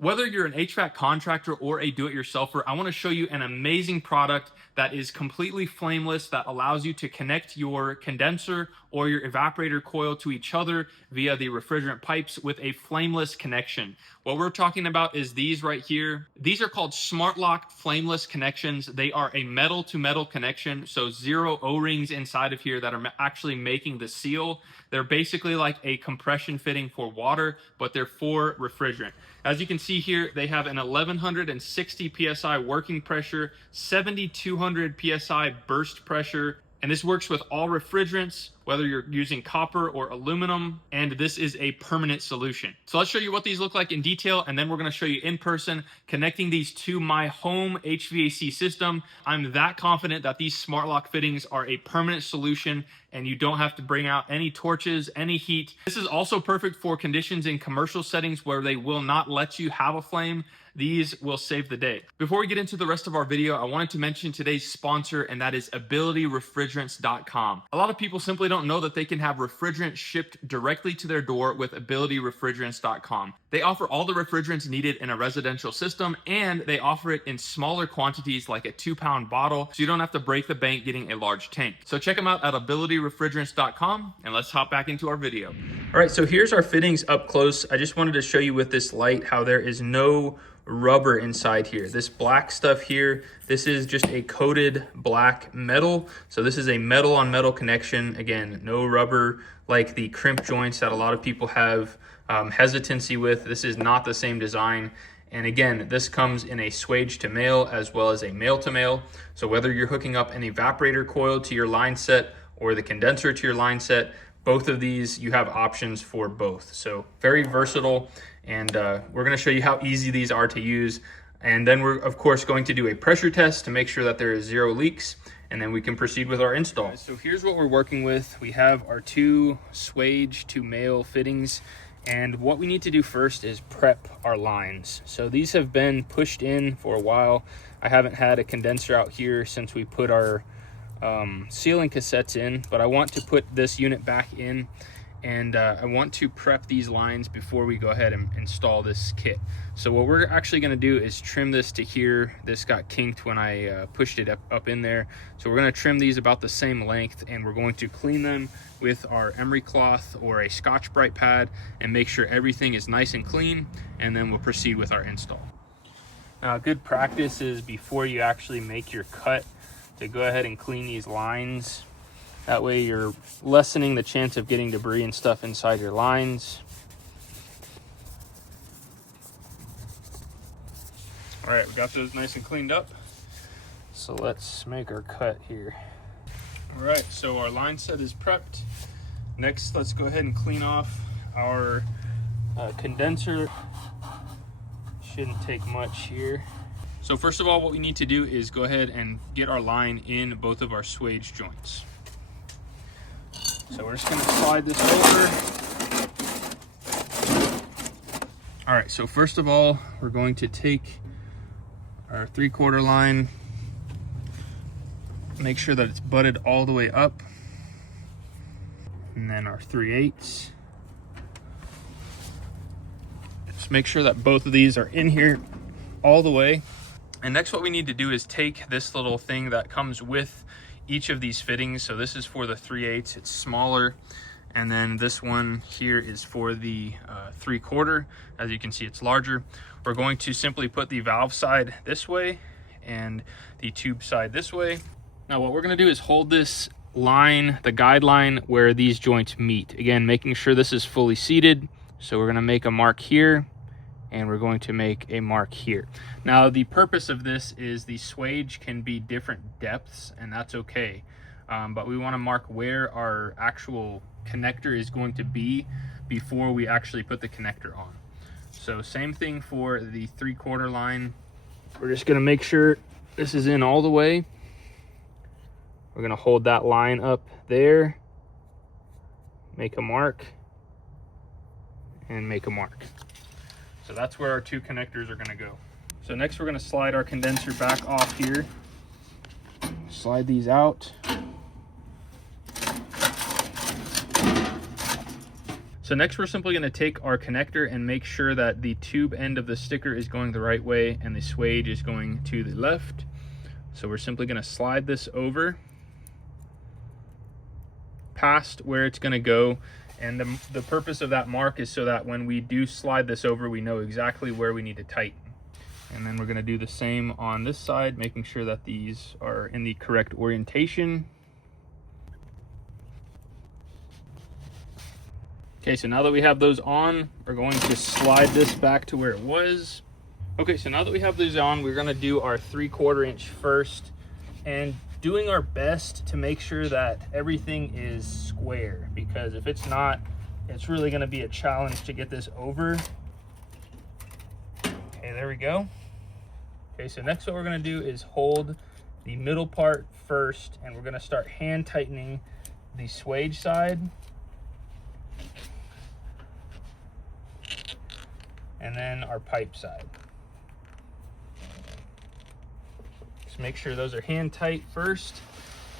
Whether you're an HVAC contractor or a do-it-yourselfer, I want to show you an amazing product that is completely flameless, that allows you to connect your condenser or your evaporator coil to each other via the refrigerant pipes with a flameless connection. What we're talking about is these right here. These are called Smart Lock flameless connections. They are a metal to metal connection, so zero O-rings inside of here that are actually making the seal. They're basically like a compression fitting for water, but they're for refrigerant. As you can see here, they have an 1160 psi working pressure, 7200 psi burst pressure, and this works with all refrigerants, whether you're using copper or aluminum, and this is a permanent solution. So let's show you what these look like in detail, and then we're gonna show you in person, connecting these to my home HVAC system. I'm that confident that these smart lock fittings are a permanent solution, and you don't have to bring out any torches, any heat. This is also perfect for conditions in commercial settings where they will not let you have a flame. These will save the day. Before we get into the rest of our video, I wanted to mention today's sponsor, and that is AbilityRefrigerants.com. A lot of people simply don't know that they can have refrigerant shipped directly to their door with AbilityRefrigerants.com. They offer all the refrigerants needed in a residential system, and they offer it in smaller quantities like a 2-pound bottle, so you don't have to break the bank getting a large tank. So check them out at AbilityRefrigerants.com, and let's hop back into our video. All right, so here's our fittings up close. I just wanted to show you with this light how there is no rubber inside here. This black stuff here, this is just a coated black metal. So this is a metal on metal connection. Again, no rubber like the crimp joints that a lot of people have hesitancy with. This is not the same design. And again, this comes in a swage to male as well as a male to male. So whether you're hooking up an evaporator coil to your line set or the condenser to your line set, both of these, you have options for both. So very versatile, and we're gonna show you how easy these are to use. And then we're of course going to do a pressure test to make sure that there is zero leaks, and then we can proceed with our install. So here's what we're working with. We have our two swage to male fittings, and what we need to do first is prep our lines. So these have been pushed in for a while. I haven't had a condenser out here since we put our sealing cassettes in, but I want to put this unit back in, and I want to prep these lines before we go ahead and install this kit. So what we're actually going to do is trim this to here. This got kinked when I pushed it up in there, so we're going to trim these about the same length, and we're going to clean them with our emery cloth or a Scotch-Brite pad and make sure everything is nice and clean, and then we'll proceed with our install. Now, good practice is before you actually make your cut to go ahead and clean these lines. That way you're lessening the chance of getting debris and stuff inside your lines. All right, we got those nice and cleaned up. So let's make our cut here. All right, so our line set is prepped. Next, let's go ahead and clean off our condenser. Shouldn't take much here. So first of all, what we need to do is go ahead and get our line in both of our swage joints. So we're just gonna slide this over. All right, so first of all, we're going to take our 3/4 line, make sure that it's butted all the way up, and then our 3/8. Just make sure that both of these are in here all the way. And next, what we need to do is take this little thing that comes with each of these fittings. So this is for the 3/8, it's smaller. And then this one here is for the 3/4. As you can see, it's larger. We're going to simply put the valve side this way and the tube side this way. Now what we're gonna do is hold this line, the guideline, where these joints meet. Again, making sure this is fully seated. So we're gonna make a mark here, and we're going to make a mark here. Now the purpose of this is the swage can be different depths, and that's okay. But we want to mark where our actual connector is going to be before we actually put the connector on. So same thing for the 3/4 line. We're just gonna make sure this is in all the way. We're gonna hold that line up there, make a mark, and make a mark. So that's where our two connectors are gonna go. So next we're gonna slide our condenser back off here. Slide these out. So next we're simply going to take our connector and make sure that the tube end of the sticker is going the right way and the swage is going to the left. So we're simply going to slide this over past where it's going to go, and the purpose of that mark is so that when we do slide this over, we know exactly where we need to tighten. And then we're going to do the same on this side, making sure that these are in the correct orientation. Okay, so now that we have those on, we're going to slide this back to where it was. Okay, so now that we have these on, we're going to do our 3/4 inch first, and doing our best to make sure that everything is square, because if it's not, it's really going to be a challenge to get this over. Okay, there we go. Okay, so next what we're going to do is hold the middle part first, and we're going to start hand tightening the swage side. And then our pipe side. Just make sure those are hand tight first,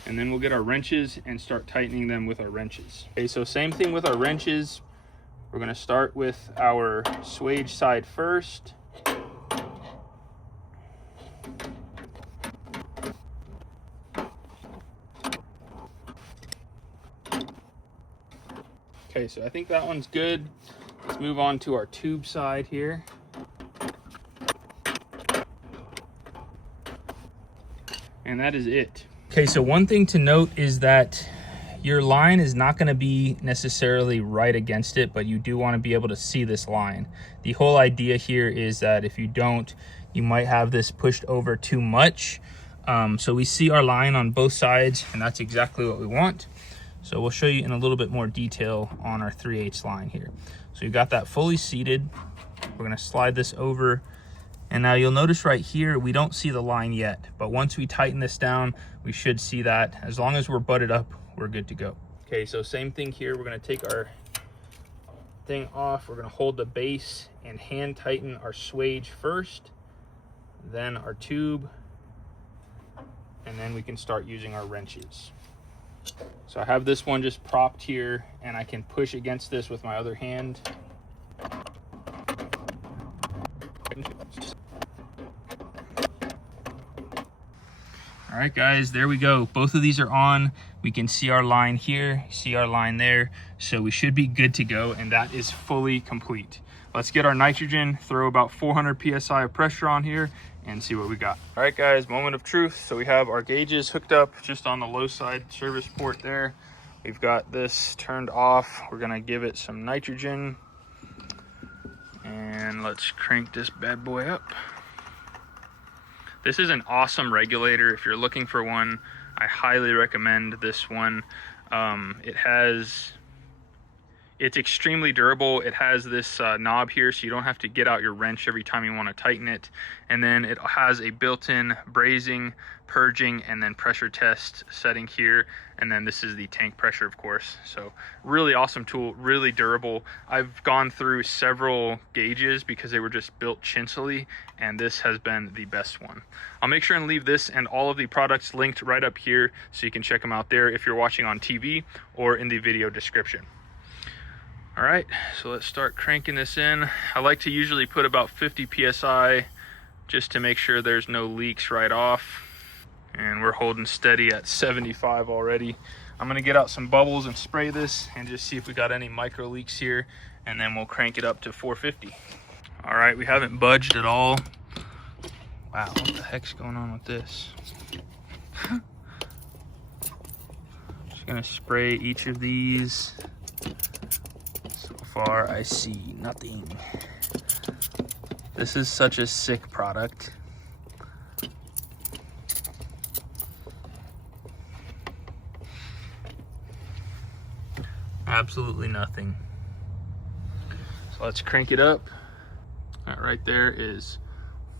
and then we'll get our wrenches and start tightening them with our wrenches. Okay, so same thing with our wrenches. We're going to start with our swage side first. Okay, so I think that one's good. Let's move on to our tube side here. And that is it. Okay, so one thing to note is that your line is not going to be necessarily right against it, but you do want to be able to see this line. The whole idea here is that if you don't, you might have this pushed over too much. So we see our line on both sides, and that's exactly what we want. So we'll show you in a little bit more detail on our 3/8 line here. So you've got that fully seated. We're going to slide this over. And now you'll notice right here, we don't see the line yet. But once we tighten this down, we should see that. As long as we're butted up, we're good to go. Okay, so same thing here. We're going to take our thing off. We're going to hold the base and hand tighten our swage first, then our tube, and then we can start using our wrenches. So I have this one just propped here, and I can push against this with my other hand. All right, guys, there we go. Both of these are on. We can see our line here, see our line there. So we should be good to go, and that is fully complete. Let's get our nitrogen, throw about 400 PSI of pressure on here, and see what we got. All right, guys, moment of truth. So we have our gauges hooked up just on the low side service port there. We've got this turned off. We're gonna give it some nitrogen, and let's crank this bad boy up. This is an awesome regulator. If you're looking for one, I highly recommend this one. It's extremely durable. It has this knob here, so you don't have to get out your wrench every time you want to tighten it. And then it has a built-in brazing, purging, and then pressure test setting here. And then this is the tank pressure, of course. So really awesome tool, really durable. I've gone through several gauges because they were just built chinsily, and this has been the best one. I'll make sure and leave this and all of the products linked right up here so you can check them out there if you're watching on TV or in the video description. All right, so let's start cranking this in. I like to usually put about 50 PSI just to make sure there's no leaks right off. And we're holding steady at 75 already. I'm gonna get out some bubbles and spray this and just see if we got any micro leaks here, and then we'll crank it up to 450. All right, we haven't budged at all. Wow, what the heck's going on with this? Just gonna spray each of these. So far, I see nothing. This is such a sick product. Absolutely nothing. So let's crank it up. That right there is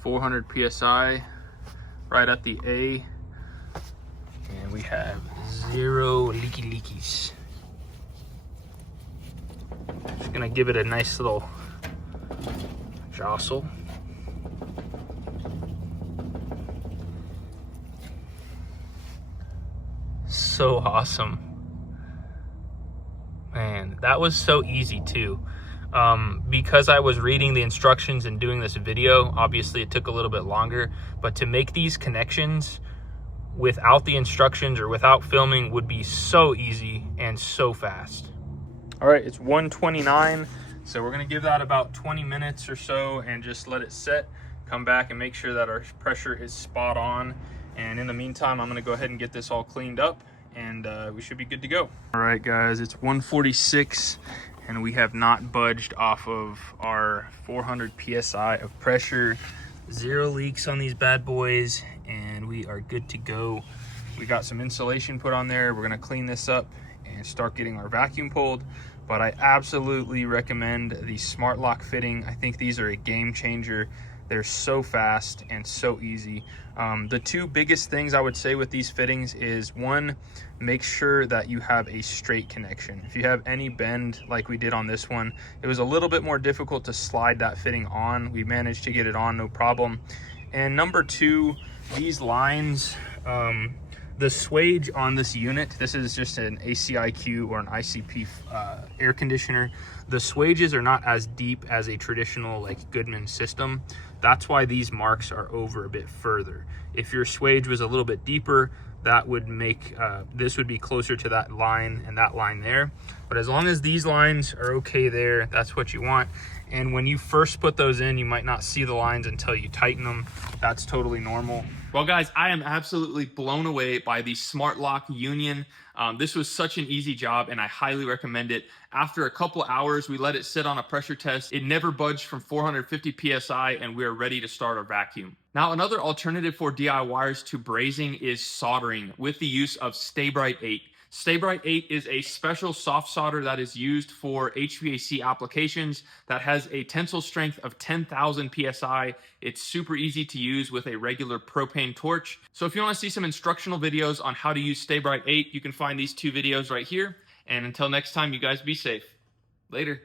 400 PSI right at the A. And we have 0 leakies. Just gonna give it a nice little jostle. So awesome. Man, that was so easy too. Because I was reading the instructions and doing this video, obviously it took a little bit longer, but to make these connections without the instructions or without filming would be so easy and so fast. All right, it's 1:29, so we're gonna give that about 20 minutes or so and just let it set, come back and make sure that our pressure is spot on. And in the meantime, I'm gonna go ahead and get this all cleaned up, and we should be good to go. All right, guys, it's 1:46, and we have not budged off of our 400 PSI of pressure. 0 leaks on these bad boys, and we are good to go. We got some insulation put on there. We're gonna clean this up and start getting our vacuum pulled. But I absolutely recommend the smart lock fitting. I think these are a game changer. They're so fast and so easy. The two biggest things I would say with these fittings is, one, make sure that you have a straight connection. If you have any bend like we did on this one, it was a little bit more difficult to slide that fitting on. We managed to get it on no problem. And number two, these lines, the swage on this unit, this is just an ACIQ or an ICP air conditioner. The swages are not as deep as a traditional like Goodman system. That's why these marks are over a bit further. If your swage was a little bit deeper, that would make, this would be closer to that line and that line there. But as long as these lines are okay there, that's what you want. And when you first put those in, you might not see the lines until you tighten them. That's totally normal. Well, guys, I am absolutely blown away by the Smart Lock Union. This was such an easy job, and I highly recommend it. After a couple hours, we let it sit on a pressure test. It never budged from 450 PSI, and we are ready to start our vacuum. Now, another alternative for DIYers to brazing is soldering with the use of Stay Bright 8. Stay Bright 8 is a special soft solder that is used for HVAC applications that has a tensile strength of 10,000 PSI. It's super easy to use with a regular propane torch. So if you want to see some instructional videos on how to use Stay Bright 8, you can find these two videos right here. And until next time, you guys be safe. Later.